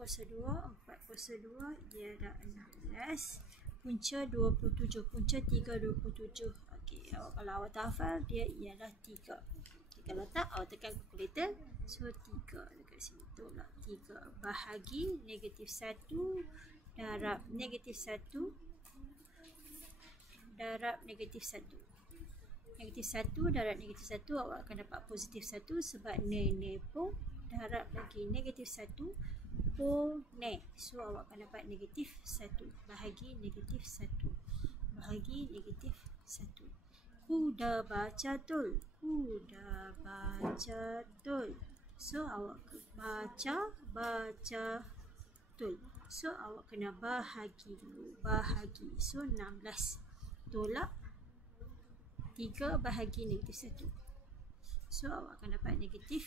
kuasa 2, 4 kuasa 2 ialah 16. Punca 27, punca 3 27. Okey, kalau awak tak hafal, dia ialah 3. Okay, kalau tak, awak tekan kalkulator. So 3 dekat sini, tolak 3 bahagi -1 darab -1 darab -1. -1 darab -1 awak akan dapat +1 sebab nepo darab lagi -1 ne. So awak akan dapat -1 bahagi -1 bahagi -1. Kuda baca tul. Kuda baca tul. So awak baca tul. So awak kena bahagi dulu. Bahagi. So 16 tolak 3 bahagi -1. So awak akan dapat -3.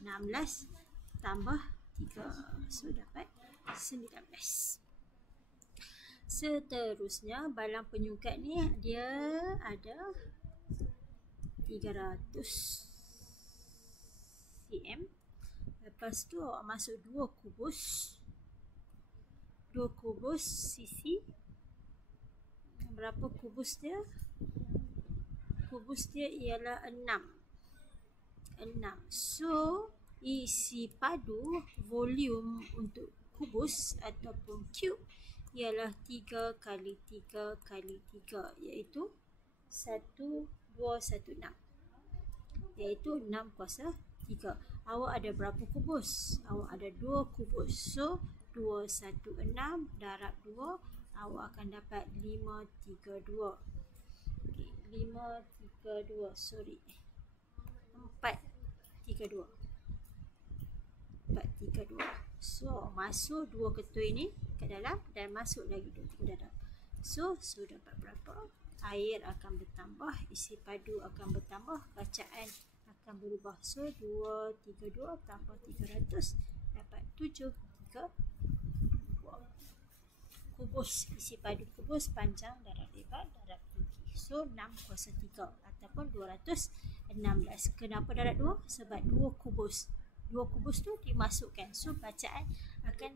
16 tambah 3. So dapat 19. Seterusnya balang penyukat ni dia ada 300 cm. Lepas tu awak masuk 2 kubus sisi. Berapa kubus dia? Kubus dia ialah 6. So isi padu volume untuk kubus ataupun cube ialah 3 kali 3 kali 3, iaitu 1216, iaitu 6 kuasa 3. Awak ada berapa kubus? Awak ada 2 kubus. So 216 darab 2, awak akan dapat 532. Okay, 532, sorry, 432. 432. So masuk 2 ketui ni ke dalam dan masuk lagi 2 ke dalam. So dapat berapa? Air akan bertambah, isi padu akan bertambah, bacaan akan berubah. So 232 tambah 300 dapat 732. Kubus isi padu, kubus panjang darab lebar darab tinggi. So 6 kuasa 3 ataupun 216. Kenapa darab 2? Sebab 2 kubus. 2 kubus tu dimasukkan. So bacaan akan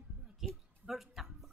bertambah.